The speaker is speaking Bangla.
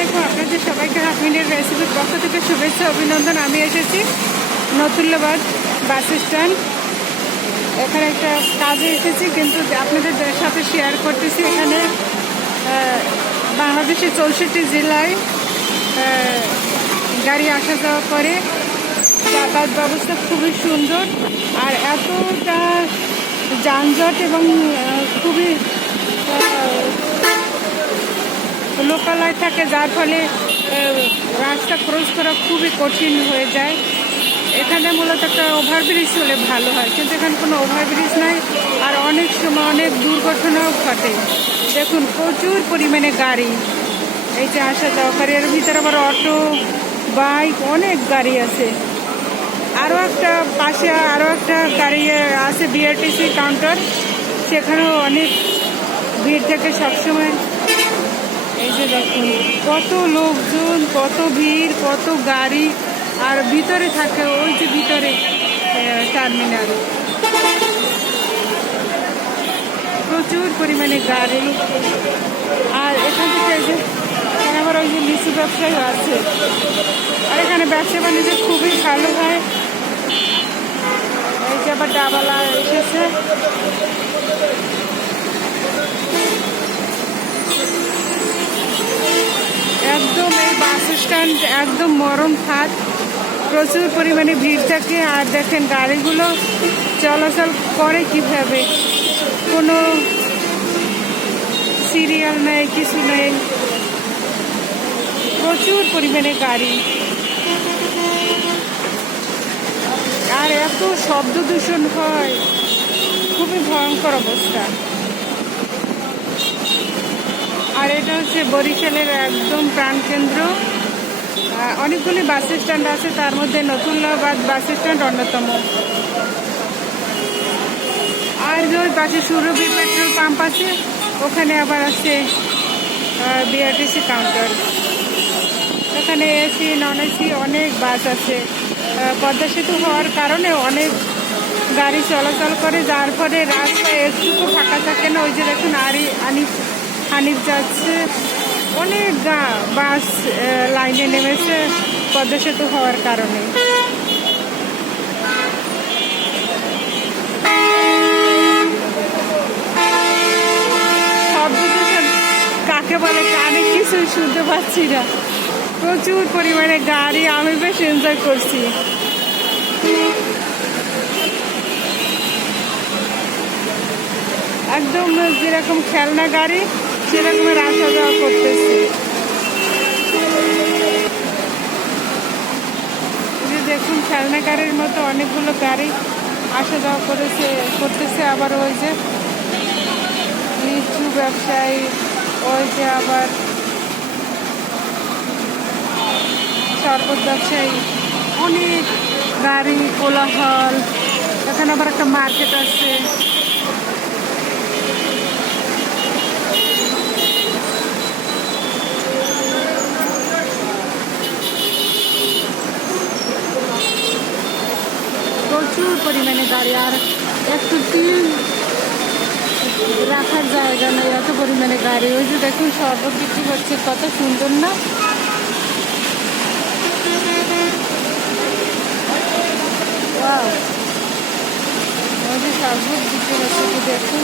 আলাইকুম, আপনাদের সবাইকে হাফ মিনিট রেসিপির পক্ষ থেকে শুভেচ্ছা অভিনন্দন। আমি এসেছি নতুল্লাবাদ বাস স্ট্যান্ড। এখানে একটা কাজে এসেছি, কিন্তু আপনাদের সাথে শেয়ার করতেছি। এখানে বাংলাদেশের 64 জেলায় গাড়ি আসা যাওয়া করে। যাতায়াত ব্যবস্থা খুবই সুন্দর, আর এতটা যানজট এবং খুবই লোকালয় থাকে, যার ফলে রাস্তা ক্রস করা খুবই কঠিন হয়ে যায়। এখানে মূলত একটা ওভারব্রিজ হলে ভালো হয়, কিন্তু এখানে কোনো ওভারব্রিজ নাই, আর অনেক সময় অনেক দুর্ঘটনাও ঘটে। দেখুন, প্রচুর পরিমাণে গাড়ি এই যে আসা যাওয়া করে। এর ভিতরে আবার অটো, বাইক, অনেক গাড়ি আছে। আরও একটা পাশে আরও একটা গাড়ি আছে, বিআরটিসি কাউন্টার, সেখানেও অনেক ভিড় থাকে সবসময়। এই যে দেখুন, কত লোকজন, কত ভিড়, কত গাড়ি, আর ভিতরে থাকে ওই যে ভিতরে টার্মিনাল, প্রচুর পরিমাণে গাড়ি। আর এখান থেকে এই যে আবার ওই যে লিচু ব্যবসায়ী আছে, আর এখানে ব্যবসা বাণিজ্য খুবই ভালো হয়। এই যে আবার ডাবালা এসেছে। একদম এই বাস স্ট্যান্ড একদম মরণ ফাঁদ, প্রচুর পরিমাণে ভিড় থাকে। আর দেখেন গাড়িগুলো চলাচল করে কিভাবে, কোনো সিরিয়াল নেই, কিছু নেই, প্রচুর পরিমাণে গাড়ি। আর এত শব্দ দূষণ হয়, খুবই ভয়ঙ্কর অবস্থা। আর এটা হচ্ছে বরিশালের একদম প্রাণকেন্দ্র। অনেকগুলি বাস স্ট্যান্ড আছে, তার মধ্যে নতুল্লাবাদ বাস স্ট্যান্ড অন্যতম। আর ওই পাশে সুরভি পেট্রোল পাম্প আছে, ওখানে আবার আছে বিআরটিসি কাউন্টার। এখানে এসি, নন এসি অনেক বাস আছে। পদ্মা সেতু হওয়ার কারণে অনেক গাড়ি চলাচল করে, যার ফলে রাস্তায় একটুকু ফাঁকা থাকে না। ওই যে দেখুন হানিফ যাচ্ছে, অনেক বাস লাইনে নেমেছে পদ্মা সেতু হওয়ার কারণে। শব্দ দূষণ কাকে বলে কানে কিছুই শুনতে পাচ্ছি না, প্রচুর পরিমাণে গাড়ি। আমি বেশ এনজয় করছি। একদম যেরকম খেলনা গাড়ি সেরকমের আসা যাওয়া করতেছে। দেখুন, খেলনা গাড়ির মতো অনেকগুলো গাড়ি আসা যাওয়া করতেছে। আবার ওই যে লিচু ব্যবসায়ী, ওই যে আবার শরবত ব্যবসায়ী, অনেক গাড়ি কোলাহল। এখানে আবার একটা মার্কেট আছে। প্রচুর পরিমাণে গাড়ি, আর একটু তিল রাখার জায়গা নেই, এত পরিমাণে গাড়ি। ওই যে দেখুন, শরবত বিক্রি করছে, কত সুন্দর না? ওয়াও, ওই যে শরবত বিক্রি করছে, দেখুন।